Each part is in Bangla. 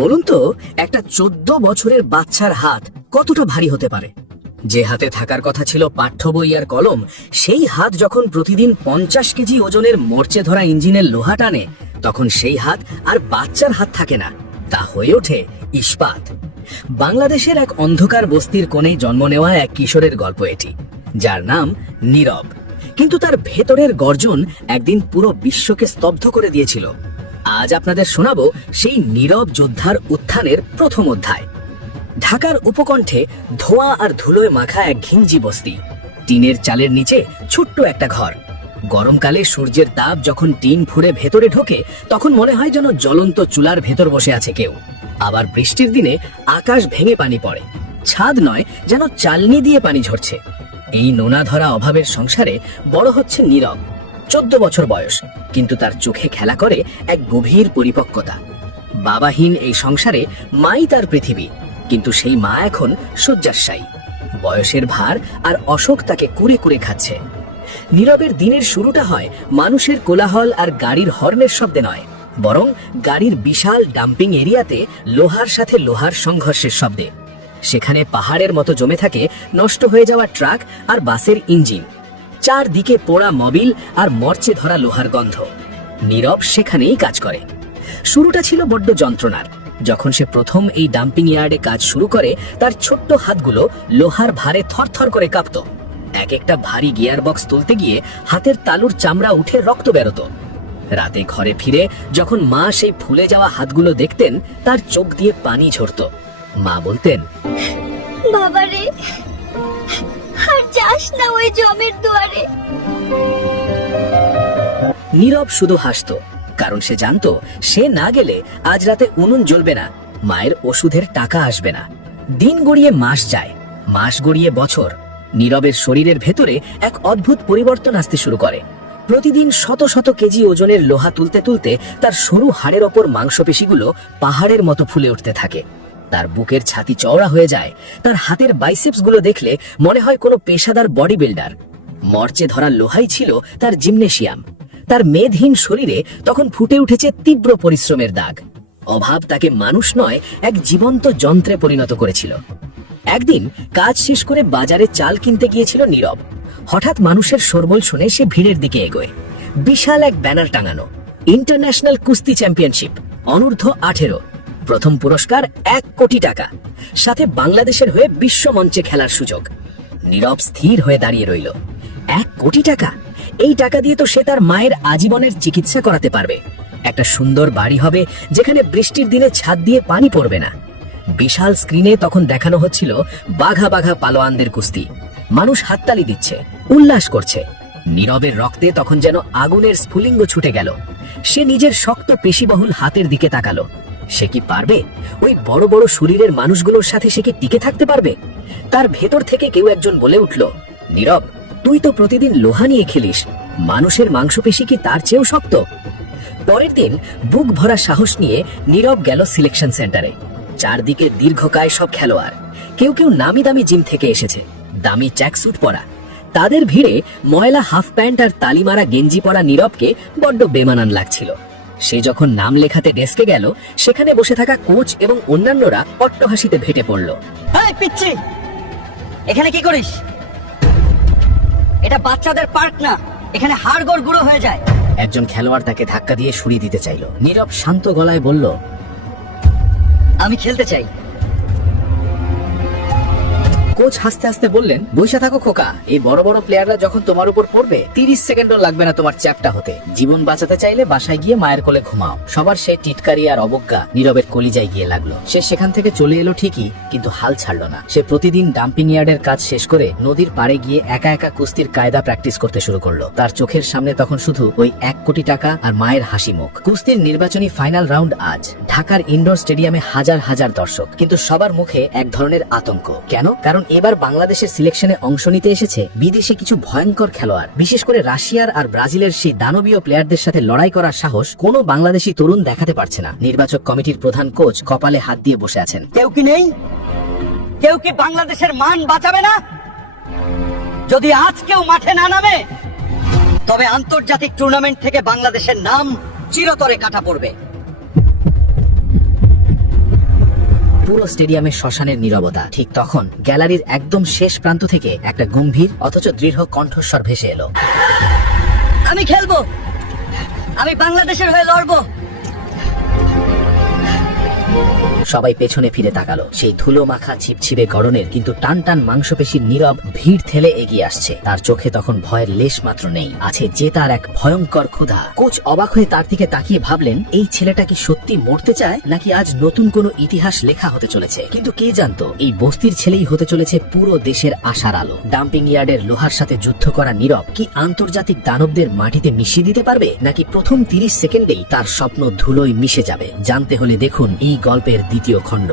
বলুন তো, একটা 14 বছরের বাচ্চার হাত কতটা ভারী হতে পারে? যে হাতে থাকার কথা ছিল পাঠ্য বই আর কলম, সেই হাত যখন প্রতিদিন 50 কেজি ওজনের মরচে ধরা ইঞ্জিনের লোহা টানে, তখন সেই হাত আর বাচ্চার হাত থাকে না, তা হয়ে ওঠে ইস্পাত। বাংলাদেশের এক অন্ধকার বস্তির কোণে জন্ম নেওয়া এক কিশোরের গল্প এটি, যার নাম নীরব। কিন্তু তার ভেতরের গর্জন একদিন পুরো বিশ্বকে স্তব্ধ করে দিয়েছিল। আজ আপনাদের শোনাবো সেই নীরব যোদ্ধার উত্থানের প্রথম অধ্যায়। ঢাকার উপকণ্ঠে ধোঁয়া আর ধুলোয় মাখা এক ঘিঞ্জি বস্তি। টিনের চালের নিচে ছোট্ট একটা ঘর। গরমকালে সূর্যের তাপ যখন টিন ফুঁড়ে ভেতরে ঢোকে, তখন মনে হয় যেন জ্বলন্ত চুলার ভেতর বসে আছে কেউ। আবার বৃষ্টির দিনে আকাশ ভেঙে পানি পড়ে, ছাদ নয়, যেন চালনি দিয়ে পানি ঝরছে। এই নোনা ধরা অভাবের সংসারে বড় হচ্ছে নীরব। 14 বছর বয়স, কিন্তু তার চোখে খেলা করে এক গভীর পরিপক্কতা। বাবাহীন এই সংসারে মাই তার পৃথিবী, কিন্তু সেই মা এখন শয্যাশায়ী। বয়সের ভার আর অশোক তাকে কুরে কুরে খাচ্ছে। নীরবের দিনের শুরুটা হয় মানুষের কোলাহল আর গাড়ির হর্নের শব্দে নয়, বরং গাড়ির বিশাল ডাম্পিং এরিয়াতে লোহার সাথে লোহার সংঘর্ষের শব্দে। সেখানে পাহাড়ের মতো জমে থাকে নষ্ট হয়ে যাওয়া ট্রাক আর বাসের ইঞ্জিন। চারদিকে পোড়া মবিল আর মরচে ধরা লোহার গন্ধ। নীরব সেখানেই কাজ করে। শুরুটা ছিল বড্ড যন্ত্রণার। যখন সে প্রথম এই ডাম্পিং ইয়ার্ডে কাজ শুরু করে, তার ছোট্ট হাতগুলো লোহার ভারে থরথর করে কাঁপত। এক একটা ভারী গিয়ার বক্স তুলতে গিয়ে হাতের তালুর চামড়া উঠে রক্ত বেরোতো। রাতে ঘরে ফিরে যখন মা সেই ফুলে যাওয়া হাতগুলো দেখতেন, তার চোখ দিয়ে পানি ঝরত। মা বলতেন, বাবারে, আর যাস না ওই জমির দুয়ারে। নীরব শুধু হাসত, কারণ সে জানতো সে না গেলে আজ রাতে উনুন জ্বলবে না, মায়ের ওষুধের টাকা আসবে না। দিন গড়িয়ে মাস যায়, মাস গড়িয়ে বছর। নীরবের শরীরের ভেতরে এক অদ্ভুত পরিবর্তন আসতে শুরু করে। প্রতিদিন শত শত কেজি ওজনের লোহা তুলতে তুলতে তার সরু হাড়ের ওপর মাংসপেশিগুলো পাহাড়ের মতো ফুলে উঠতে থাকে। তার বুকের ছাতি চওড়া হয়ে যায়। তার হাতের বাইসেপস গুলো দেখলে মনে হয় কোনো পেশাদার বডি বিল্ডার। মরচে ধরা লোহাই ছিল তার জিমনেশিয়াম। তার মেদহীন শরীরে তখন ফুটে উঠেছে তীব্র পরিশ্রমের দাগ। অভাব তাকে মানুষ নয়, এক জীবন্ত যন্ত্রে পরিণত করেছিল। একদিন কাজ শেষ করে বাজারে চাল কিনতে গিয়েছিল নীরব। হঠাৎ মানুষের শোরগোল শুনে সে ভিড়ের দিকে এগোয়। বিশাল এক ব্যানার টাঙানো, ইন্টারন্যাশনাল কুস্তি চ্যাম্পিয়নশিপ, অনূর্ধ্ব 18। প্রথম পুরস্কার 1 কোটি টাকা, সাথে বাংলাদেশের হয়ে বিশ্ব মঞ্চে খেলার সুযোগ। নীরব স্থির হয়ে দাঁড়িয়ে রইল। 1 কোটি টাকা! এই টাকা দিয়ে তো সে তার মায়ের আজীবনের চিকিৎসা করাতে পারবে। একটা সুন্দর বাড়ি হবে, যেখানে বৃষ্টির দিনে ছাদ দিয়ে পানি পড়বে না। বিশাল স্ক্রিনে তখন দেখানো হচ্ছিল বাঘা বাঘা পালোয়ানদের কুস্তি। মানুষ হাততালি দিচ্ছে, উল্লাস করছে। নীরবের রক্তে তখন যেন আগুনের স্ফুলিঙ্গ ছুটে গেল। সে নিজের শক্ত পেশিবহুল হাতের দিকে তাকালো। সে কি পারবে? ওই বড় বড় শরীরের মানুষগুলোর সাথে সে কি টিকে থাকতে পারবে? তার ভেতর থেকে কেউ একজন বলে উঠল, নীরব, তুই তো প্রতিদিন লোহা নিয়ে খেলিস, মানুষের মাংসপেশি কি তার চেয়েও শক্ত? পরের দিন বুক ভরা সাহস নিয়ে নীরব গেল সিলেকশন সেন্টারে। চারদিকে দীর্ঘকায় সব খেলোয়াড়। কেউ কেউ নামি দামি জিম থেকে এসেছে, দামি ট্র্যাকস্যুট পরা। তাদের ভিড়ে ময়লা হাফ প্যান্ট আর তালিমারা গেঞ্জি পরা নীরবকে বড্ড বেমানান লাগছিল। সে যখন নাম লেখাতে ডেস্কে গেল, সেখানে বসে থাকা কোচ এবং অন্যান্যরা অট্টহাসিতে ফেটে পড়ল। এই পিচ্চি, এখানে কি করিস? এটা বাচ্চাদের পার্ক না, এখানে হাড়গোড় গুঁড়ো হয়ে যায়। একজন খেলোয়াড় তাকে ধাক্কা দিয়ে সরিয়ে দিতে চাইল। নীরব শান্ত গলায় বলল, আমি খেলতে চাই। কোচ হাসতে হাসতে বললেন, বসে থাকো খোকা, এই বড় বড় প্লেয়াররা যখন তোমার উপর পড়বে, 30 সেকেন্ডও লাগবে না তোমার চ্যাপটা হতে। জীবন বাঁচাতে চাইলে বাসায় গিয়ে মায়ের কোলে ঘুমাও। সবার সে টিটকারি আর অবজ্ঞা নীরবের কলিজায় গিয়ে লাগলো। সে সেখান থেকে চলে এলো ঠিকই, কিন্তু হাল ছাড়লো না। সে প্রতিদিন ডাম্পিং ইয়ার্ডের কাজ শেষ করে নদীর পাড়ে গিয়ে একা একা কুস্তির কায়দা প্র্যাকটিস করতে শুরু করলো। তার চোখের সামনে তখন শুধু ওই 1 কোটি টাকা আর মায়ের হাসি মুখ। কুস্তির নির্বাচনী ফাইনাল রাউন্ড আজ। ঢাকার ইনডোর স্টেডিয়ামে হাজার হাজার দর্শক, কিন্তু সবার মুখে এক ধরনের আতঙ্ক। কেন? কারণ এবার বাংলাদেশের সিলেকশনে অংশ নিতে এসেছে বিদেশে কিছু ভয়ঙ্কর খেলোয়াড়। বিশেষ করে রাশিয়ার আর ব্রাজিলের সেই দানবীয় প্লেয়ারদের সাথে লড়াই করার সাহস কোনো বাংলাদেশি তরুণ দেখাতে পারছে না। নির্বাচক কমিটির প্রধান কোচ কপালে হাত দিয়ে বসে আছেন। কেউ কি নেই? কেউ কি বাংলাদেশের মান বাঁচাবে না? যদি আজ কেউ মাঠে না নামে, তবে আন্তর্জাতিক টুর্নামেন্ট থেকে বাংলাদেশের নাম চিরতরে কাটা পড়বে। পুরো স্টেডিয়ামে শ্মশানের নীরবতা। ঠিক তখন গ্যালারির একদম শেষ প্রান্ত থেকে একটা গম্ভীর অথচ দৃঢ় কণ্ঠস্বর ভেসে এলো। আমি খেলবো, আমি বাংলাদেশের হয়ে লড়বো। সবাই পেছনে ফিরে তাকালো। সেই ধুলো মাখা ছিপছিপে গড়নের কিন্তু টান টান মাংসপেশির নীরব ভিড় ঠেলে এগিয়ে আসছে। তার চোখে তখন ভয়ের লেশ মাত্র নেই, আছে যে তার এক ভয়ঙ্কর ক্ষুধা। কোচ অবাক হয়ে তার দিকে তাকিয়ে ভাবলেন, এই ছেলেটা কি সত্যি মরতে চায় নাকি আজ নতুন কোনো ইতিহাস লেখা হতে চলেছে। কিন্তু কে জানতো এই বস্তির ছেলেই হতে চলেছে পুরো দেশের আশার আলো। ডাম্পিং ইয়ার্ডের লোহার সাথে যুদ্ধ করা নীরব কি আন্তর্জাতিক দানবদের মাটিতে মিশিয়ে দিতে পারবে, নাকি প্রথম 30 সেকেন্ডেই তার স্বপ্ন ধুলোয় মিশে যাবে। জানতে হলে দেখুন এই গল্পের দ্বিতীয় খণ্ড।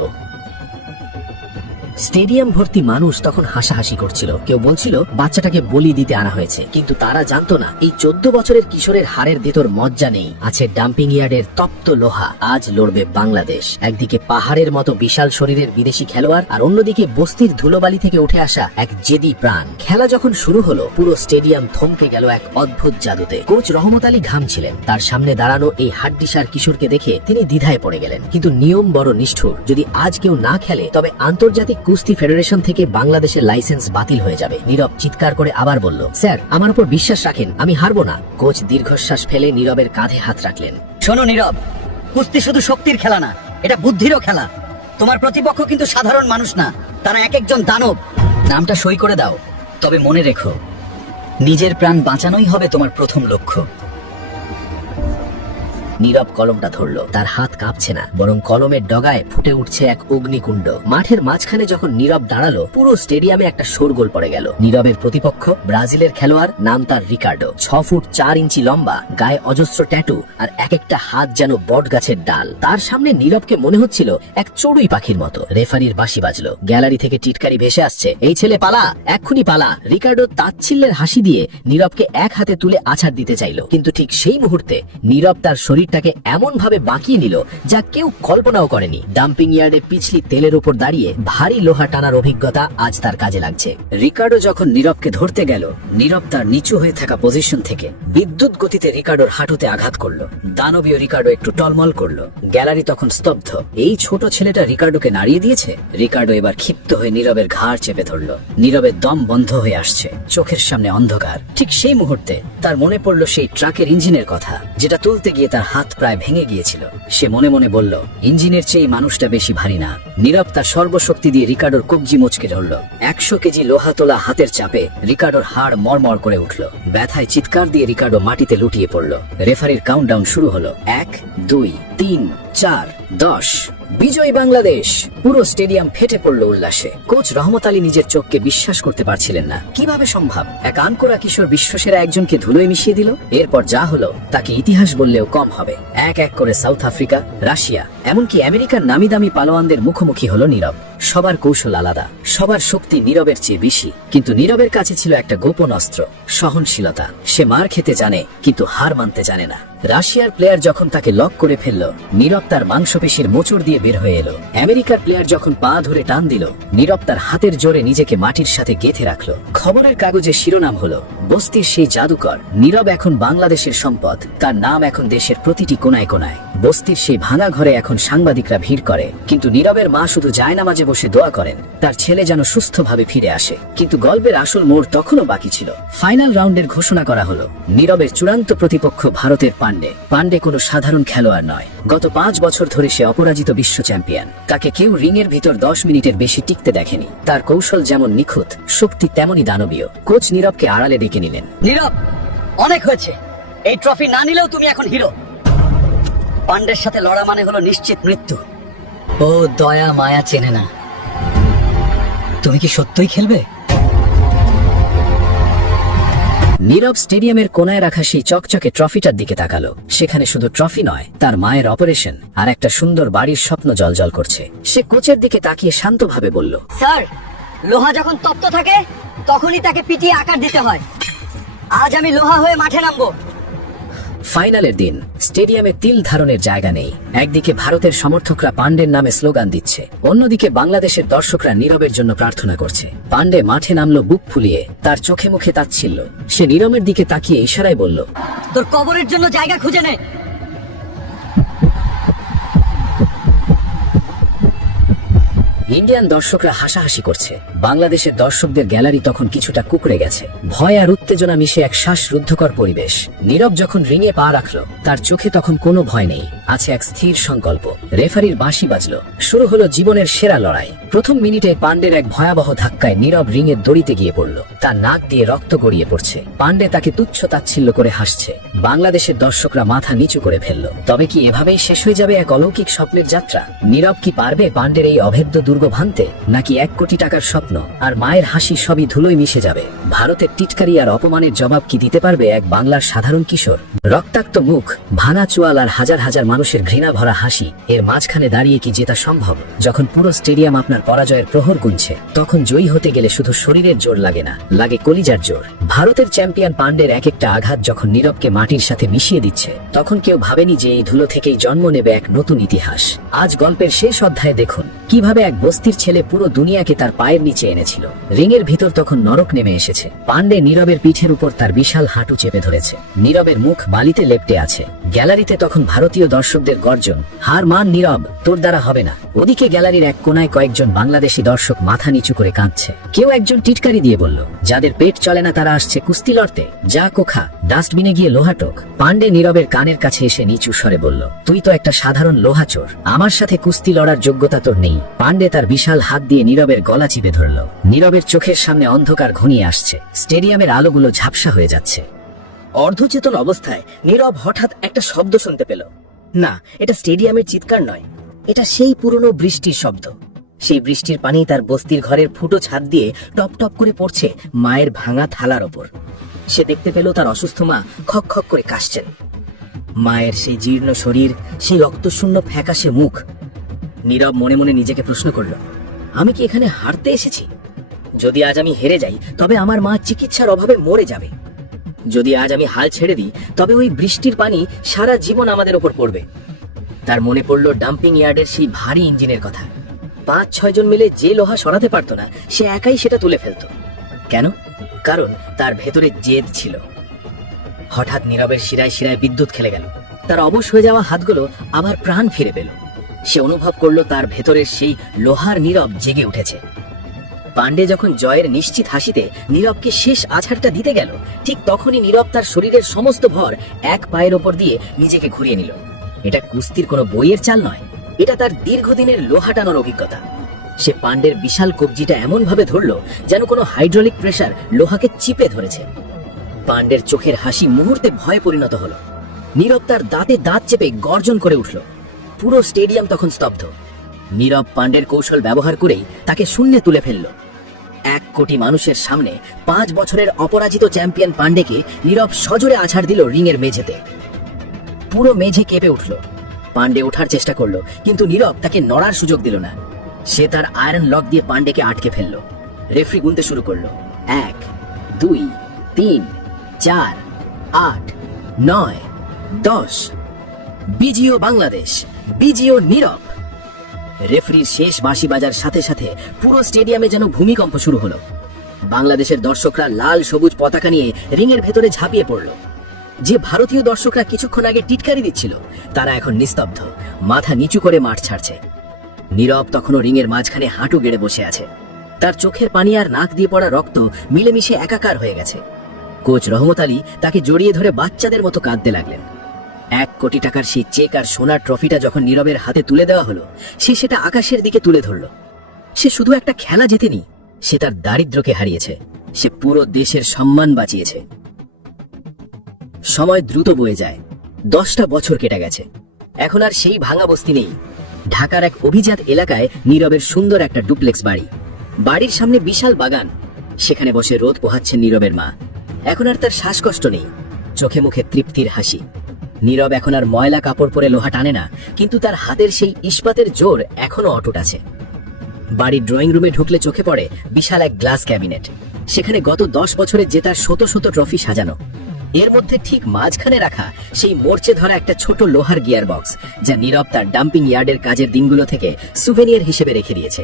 স্টেডিয়াম ভর্তি মানুষ তখন হাসাহাসি করছিল। কেউ বলছিল বাচ্চাটাকে বলি দিতে আনা হয়েছে, কিন্তু তারা জানতো না এই 14 বছরের কিশোরের হাড়ের ভেতর মজ্জা নেই, আছে ডাম্পিং ইয়ার্ডের তপ্ত লোহা। আজ লড়বে বাংলাদেশ। একদিকে পাহাড়ের মতো বিশাল শরীরের বিদেশি খেলোয়াড়, আর অন্যদিকে বস্তির ধুলোবালি থেকে উঠে আসা এক জেদি প্রাণ। খেলা যখন শুরু হলো পুরো স্টেডিয়াম থমকে গেল এক অদ্ভুত জাদুতে। কোচ রহমত আলী ঘামছিলেন। তার সামনে দাঁড়ানো এই হাড্ডিসার কিশোরকে দেখে তিনি দ্বিধায় পড়ে গেলেন। কিন্তু নিয়ম বড় নিষ্ঠুর। যদি আজ কেউ না খেলে তবে আন্তর্জাতিক কুস্তি ফেডারেশন থেকে বাংলাদেশের লাইসেন্স বাতিল হয়ে যাবে। নীরব চিৎকার করে আবার বলল, স্যার আমার উপর বিশ্বাস রাখেন, আমি হারবো না। কোচ দীর্ঘশ্বাস ফেলে নীরবের কাঁধে হাত রাখলেন। শোনো নীরব, কুস্তি শুধু শক্তির খেলা না, এটা বুদ্ধিরও খেলা। তোমার প্রতিপক্ষ কিন্তু সাধারণ মানুষ না, তারা এক একজন দানব। নামটা সই করে দাও, তবে মনে রেখো নিজের প্রাণ বাঁচানোই হবে তোমার প্রথম লক্ষ্য। নীরব কলমটা ধরল। তার হাত কাঁপছে না, বরং কলমের ডগায় ফুটে উঠছে এক অগ্নিকুণ্ড। মাঠের মাঝখানে যখন নীরব দাঁড়ালো পুরো স্টেডিয়ামে একটা শোরগোল পড়ে গেল। নীরবের প্রতিপক্ষ ব্রাজিলের খেলোয়াড়, নাম তার রিকার্ডো। 6 ফুট 4 ইঞ্চি লম্বা, গায়ে অজস্র ট্যাটু, আর এক একটা হাত যেন বট গাছের ডাল। তার সামনে নীরবকে মনে হচ্ছিল এক চড়ুই পাখির মতো। রেফারির বাঁশি বাজলো। গ্যালারি থেকে টিটকারি ভেসে আসছে, এই ছেলে পালা, এক্ষুনি পালা। রিকার্ডো তাচ্ছিল্যের হাসি দিয়ে নীরবকে এক হাতে তুলে আছাড় দিতে চাইল, কিন্তু ঠিক সেই মুহূর্তে নীরব তার শরীরটাকে এমন ভাবে বাঁকিয়ে নিল যা কেউ কল্পনাও করেনি। ডাম্পিং ইয়ার্ডে পিছলি তেলের উপর দাঁড়িয়ে ভারী লোহা টানার অভিজ্ঞতা আজ তার কাজে লাগছে। রিকার্ডো যখন নীরবকে ধরতে গেল, নীরব তার নিচু হয়ে থাকা পজিশন থেকে বিদ্যুৎ গতিতে রিকার্ডোর হাঁটুতে আঘাত করলো। দানবীয় রিকার্ডো একটু টলমল করলো। গ্যালারি তখন স্তব্ধ। এই ছোট ছেলেটা রিকার্ডোকে নাড়িয়ে দিয়েছে। রিকার্ডো এবার ক্ষিপ্ত হয়ে নীরবের ঘাড় চেপে ধরলো। নীরবের দম বন্ধ হয়ে আসছে, চোখের সামনে অন্ধকার। ঠিক সেই মুহূর্তে তার মনে পড়লো সেই ট্রাকের ইঞ্জিনের কথা, যেটা তুলতে গিয়ে তার হাত প্রায় ভেঙে গিয়েছিল। সে মনে মনে বলল, ইঞ্জিনের চেয়ে মানুষটা বেশি ভারী না। নীরব তার সর্বশক্তি দিয়ে রিকার্ডোর কবজি মোচকে ধরল। 100 কেজি লোহা তোলা হাতের চাপে রিকার্ডোর হাড় মরমর করে উঠল। ব্যথায় চিৎকার দিয়ে রিকার্ডো মাটিতে লুটিয়ে পড়ল। রেফারির কাউন্টডাউন শুরু হলো। 1, 2, 3, 4, 10। বিজয়ী বাংলাদেশ। পুরো স্টেডিয়াম ফেটে পড়ল উল্লাসে। কোচ রহমত আলী নিজের চোখকে বিশ্বাস করতে পারছিলেন না। কিভাবে সম্ভব, এক আনকোরা কিশোর বিশ্বসেরা একজনকে ধুলোয় মিশিয়ে দিল। এরপর যা হলো তাকে ইতিহাস বললেও কম হবে। এক এক করে সাউথ আফ্রিকা, রাশিয়া, এমনকি আমেরিকার নামি দামি পালোয়ানদের মুখোমুখি হলো নীরব। সবার কৌশল আলাদা, সবার শক্তি নীরবের চেয়ে বেশি, কিন্তু নীরবের কাছে ছিল একটা গোপন অস্ত্র, সহনশীলতা। সে মার খেতে জানে কিন্তু হার মানতে জানে না। রাশিয়ার প্লেয়ার যখন তাকে লক করে ফেললো, নীরব তার মাংসপেশির মোচড় দিয়ে বের হয়ে এলো। আমেরিকার প্লেয়ার যখন পা ধরে টান দিল, নীরব তার হাতের জোরে নিজেকে মাটির সাথে গেঁথে রাখলো। খবরের কাগজে শিরোনাম হলো, বস্তির সেই জাদুকর। নীরব এখন বাংলাদেশের সম্পদ। তার নাম এখন দেশের প্রতিটি কোনায় কোনায়। বস্তির সেই ভাঙা ঘরে এখন সাংবাদিকরা ভিড় করে, কিন্তু নীরবের মা শুধু জায়নামাজে বসে দোয়া করেন তার ছেলে যেন সুস্থভাবে ফিরে আসে। কিন্তু গল্পের আসল মোড় তখনও বাকি ছিল। ফাইনাল রাউন্ডের ঘোষণা করা হলো। নীরবের চূড়ান্ত প্রতিপক্ষ ভারতের পান্ডে। পান্ডে কোনো সাধারণ খেলোয়াড় নয়। গত 5 বছর ধরে সে অপরাজিত বিশ্ব চ্যাম্পিয়ন। তাকে কেউ রিংয়ের ভিতর 10 মিনিটের বেশি টিকতে দেখেনি। তার কৌশল যেমন নিখুঁত, শক্তি তেমনই দানবীয়। কোচ নীরবকে আড়ালে ডেকে নিলেন। নীরব, অনেক হয়েছে। এই ট্রফি না নিলেও তুমি এখন হিরো। পান্ডের সাথে লড়া মানে হলো নিশ্চিত মৃত্যু। ও দয়া মায়া চেনে না। তুমি কি সত্যই খেলবে? নীরব স্টেডিয়ামের কোনায় রাখা সেই চকচকে ট্রফিটার দিকে তাকালো। সেখানে শুধু ট্রফি নয়, তার মায়ের অপারেশন আর একটা সুন্দর বাড়ির স্বপ্ন জলজল করছে। সে কোচের দিকে তাকিয়ে শান্তভাবে বলল, স্যার, লোহা যখন তপ্ত থাকে তখনই তাকে পিটিয়ে আকার দিতে হয়। আজ আমি লোহা হয়ে মাঠে নামবো। ফাইনালের দিন স্টেডিয়ামে তিল ধারণের জায়গা নেই। একদিকে ভারতের সমর্থকরা পান্ডের নামে স্লোগান দিচ্ছে, অন্যদিকে বাংলাদেশের দর্শকরা নীরবের জন্য প্রার্থনা করছে। পান্ডে মাঠে নামলো বুক ফুলিয়ে, তার চোখে মুখে তাচ্ছিল্য। সে নীরবের দিকে তাকিয়ে ইশারায় বলল, তোর কবরের জন্য জায়গা খুঁজে নে। ইন্ডিয়ান দর্শকরা হাসাহাসি করছে। বাংলাদেশের দর্শকদের গ্যালারি তখন কিছুটা কুকড়ে গেছে। ভয় আর উত্তেজনা মিশে এক শ্বাসরুদ্ধকর পরিবেশ। নীরব যখন রিংয়ে পা রাখলো, তার চোখে তখন কোনো ভয় নেই, আছে এক স্থির সংকল্প। রেফারির বাঁশি বাজলো, শুরু হলো জীবনের সেরা লড়াই। প্রথম মিনিটে পান্ডের এক ভয়াবহ ধাক্কায় নীরব রিংয়ের দড়িতে গিয়ে পড়ল। তার নাক দিয়ে রক্ত গড়িয়ে পড়ছে। পান্ডে তাকে তুচ্ছ তাচ্ছিল্য করে হাসছে। বাংলাদেশের দর্শকরা মাথা নিচু করে ফেলল। তবে কি এভাবেই শেষ হয়ে যাবে এক অলৌকিক স্বপ্নের যাত্রা? নীরব কি পারবে পান্ডের এই অভেদ্য দুর্গ ভাঙতে, নাকি 1 কোটি টাকার স্বপ্ন আর মায়ের হাসি সবই ধুলোয় মিশে যাবে? ভারতের টিটকারি আর অপমানের জবাব কি দিতে পারবে এক বাংলার সাধারণ কিশোর? রক্তাক্ত মুখ, ভাঙা চোয়াল আর হাজার হাজার মানুষের ঘৃণা ভরা হাসি, এর মাঝখানে দাঁড়িয়ে কি জেতা সম্ভব? যখন পুরো স্টেডিয়াম আপনার পরাজয়ের প্রহর গুনছে, তখন জয়ী হতে গেলে শুধু শরীরের জোর লাগে না, লাগে কলিজার জোর। ভারতের চ্যাম্পিয়ন পান্ডের এক একটা আঘাত যখন নীরবকে মাটির সাথে মিশিয়ে দিচ্ছে, তখন কেউ ভাবেনি যে এই ধুলো থেকেই জন্ম নেবে এক নতুন ইতিহাস। আজ গল্পের শেষ অধ্যায়ে দেখুন কিভাবে এক বস্তির ছেলে পুরো দুনিয়াকে তার পায়ের নিচে এনেছিল। রিংয়ের ভিতর তখন নরক নেমে এসেছে। পান্ডে নীরবের পিঠের উপর তার বিশাল হাঁটু চেপে ধরেছে। নীরবের মুখ বালিতে লেপ্টে আছে। গ্যালারিতে তখন ভারতীয় দর্শকদের গর্জন, হার মান নীরব, তোর দ্বারা হবে না। ওদিকে গ্যালারির এক কোনায় কয়েকজন বাংলাদেশি দর্শক মাথা নিচু করে কাঁদছে। কেউ একজন টিটকারি দিয়ে বলল, যাদের পেট চলে না তারা আসছে কুস্তি লড়তে, যা কোখা, ডাস্টবিনে গিয়ে লোহা টোক। পান্ডে নীরবের কানের কাছে এসে নিচু স্বরে বলল, তুই তো একটা সাধারণ লোহা চোর, আমার সাথে কুস্তি লড়ার যোগ্যতা তোর নেই। পান্ডে তার বিশাল হাত দিয়ে নীরবের গলা চিপে ধরল। নীরবের চোখের সামনে অন্ধকার ঘনিয়ে আসছে। স্টেডিয়ামের আলোগুলো ঝাপসা হয়ে যাচ্ছে। অর্ধচেতন অবস্থায় নীরব হঠাৎ একটা শব্দ শুনতে পেল। না, এটা স্টেডিয়ামের চিৎকার নয়, এটা সেই পুরনো বৃষ্টির শব্দ। সেই বৃষ্টির পানি তার বস্তির ঘরের ফুটো ছাদ দিয়ে টপ টপ করে পড়ছে মায়ের ভাঙা থালার ওপর। সে দেখতে পেল তার অসুস্থ মা খক খক করে কাশছেন। মায়ের সেই জীর্ণ শরীর, সেই রক্তশূন্য ফ্যাকাশে মুখ। নীরব মনে মনে নিজেকে প্রশ্ন করল, আমি কি এখানে হারতে এসেছি? যদি আজ আমি হেরে যাই, তবে আমার মা চিকিৎসার অভাবে মরে যাবে। যদি আজ আমি হাল ছেড়ে দিই, তবে ওই বৃষ্টির পানি সারা জীবন আমাদের ওপর পড়বে। তার মনে পড়ল ডাম্পিং ইয়ার্ডের সেই ভারী ইঞ্জিনের কথা। 5-6 জন মিলে যে লোহা সরাতে পারত না, সে একাই সেটা তুলে ফেলত। কেন? কারণ তার ভেতরে জেদ ছিল। হঠাৎ নীরবের শিরায় শিরায় বিদ্যুৎ খেলে গেল। তার অবশ হয়ে যাওয়া হাতগুলো আবার প্রাণ ফিরে পেল। সে অনুভব করলো তার ভেতরের সেই লোহার নীরব জেগে উঠেছে। পান্ডে যখন জয়ের নিশ্চিত হাসিতে নীরবকে শেষ আছাড়টা দিতে গেল, ঠিক তখনই নীরব তার শরীরের সমস্ত ভর এক পায়ের ওপর দিয়ে নিজেকে ঘুরিয়ে নিল। এটা কুস্তির কোনো বইয়ের চাল নয়, এটা তার দীর্ঘদিনের লোহা টানার অভিজ্ঞতা। সে পান্ডের বিশাল কবজিটা এমন ভাবে ধরলো যেন কোনো হাইড্রোলিক প্রেসার লোহাকে চিপে ধরেছে। পান্ডের চোখের হাসি মুহূর্তে ভয়ে পরিণত হলো। নীরব তার দাঁতে দাঁত চেপে গর্জন করে উঠল। পুরো স্টেডিয়াম তখন স্তব্ধ। নীরব পান্ডের কৌশল ব্যবহার করেই তাকে শূন্যে তুলে ফেলল। 1 কোটি মানুষের সামনে 5 বছরের অপরাজিত চ্যাম্পিয়ন পান্ডেকে নীরব সজোরে আছাড় দিল রিংয়ের মেঝেতে। পুরো মেঝে কেঁপে উঠল। পান্ডে ওঠার চেষ্টা করলো, কিন্তু নীরব তাকে নড়ার সুযোগ দিল না। সে তার আয়রন লক দিয়ে পান্ডেকে আটকে ফেলল। রেফারি গুনতে শুরু করলো, 1, 2, 3, 4, 8, 9, 10। বিজিও বাংলাদেশ, বিজিও নীরব। রেফারির শেষ বাঁশি বাজার সাথে সাথে পুরো স্টেডিয়ামে যেন ভূমিকম্প শুরু হলো। বাংলাদেশের দর্শকরা লাল সবুজ পতাকা নিয়ে রিংয়ের ভেতরে ঝাঁপিয়ে পড়ল। যে ভারতীয় দর্শকরা কিছুক্ষণ আগে টিটকারি দিচ্ছিল, তারা এখন নিস্তব্ধ, মাথা নিচু করে মাঠ ছাড়ছে। নীরব তখনও রিংয়ের মাঝখানে হাঁটু গেড়ে বসে আছে। তার চোখের পানি আর নাক দিয়ে পড়া রক্ত মিলেমিশে একাকার হয়ে গেছে। কোচ রহমত আলী তাকে জড়িয়ে ধরে বাচ্চাদের মতো কাঁদতে লাগলেন। 1 কোটি টাকার সেই চেক আর সোনার ট্রফিটা যখন নীরবের হাতে তুলে দেওয়া হলো, সে সেটা আকাশের দিকে তুলে ধরল। সে শুধু একটা খেলা জেতেনি, সে তার দারিদ্র্যকে হারিয়েছে। সে পুরো দেশের সম্মান বাঁচিয়েছে। সময় দ্রুত বয়ে যায়। 10টা বছর কেটে গেছে। এখন আর সেই ভাঙা বস্তি নেই। ঢাকার এক অভিজাত এলাকায় নীরবের সুন্দর একটা ডুপ্লেক্স বাড়ি। বাড়ির সামনে বিশাল বাগান। সেখানে বসে রোদ পোহাচ্ছেন নীরবের মা। এখন আর তার শ্বাসকষ্ট নেই, চোখে মুখে তৃপ্তির হাসি। নীরব এখন আর ময়লা কাপড় পরে লোহা টানে না, কিন্তু তার হাতের সেই ইস্পাতের জোর এখনো অটুট আছে। বাড়ির ড্রয়িং রুমে ঢুকলে চোখে পড়ে বিশাল এক গ্লাস ক্যাবিনেট। সেখানে গত 10 বছরের জেতার শত শত ট্রফি সাজানো। এর মধ্যে ঠিক মাঝখানে রাখা সেই মরচে ধরা একটা ছোট লোহার গিয়ার বক্স, যা নীরব তার ডাম্পিং ইয়ার্ডের কাজের দিনগুলো থেকে সুভেনিয়ার হিসেবে রেখে দিয়েছে।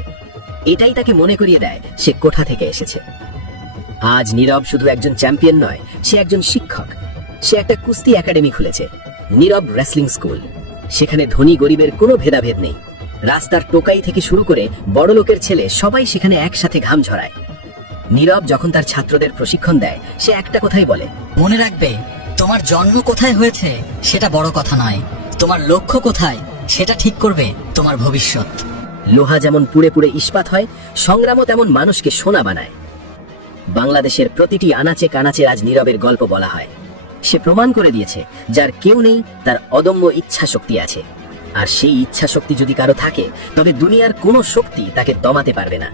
এটাই তাকে মনে করিয়ে দেয় সে কোথা থেকে এসেছে। আজ নীরব শুধু একজন চ্যাম্পিয়ন নয়, সে একজন শিক্ষক। সে একটা কুস্তি একাডেমি খুলেছে, নীরব রেসলিং স্কুল। সেখানে ধনী গরিবের কোনো ভেদাভেদ নেই। রাস্তার টোকাই থেকে শুরু করে বড় লোকের ছেলে সবাই সেখানে একসাথে ঘাম ঝরায়। নীরব যখন তার ছাত্রদের প্রশিক্ষণ দেয়, সে একটা কথাই বলে, মনে রাখবে, তোমার জন্ম কোথায় হয়েছে সেটা বড় কথা নয়, তোমার লক্ষ্য কোথায় সেটা ঠিক করবে তোমার ভবিষ্যৎ। লোহা যেমন পুড়ে পুড়ে ইস্পাত হয়, সংগ্রামও তেমন মানুষকে সোনা বানায়। বাংলাদেশের প্রতিটি আনাচে কানাচে আজ নীরবের গল্প বলা হয়। সে প্রমাণ করে দিয়েছে, যার কেউ নেই তার অদম্য ইচ্ছা শক্তি আছে। আর সেই ইচ্ছা শক্তি যদি কারো থাকে, তবে দুনিয়ার কোনো শক্তি তাকে দমাতে পারবে না।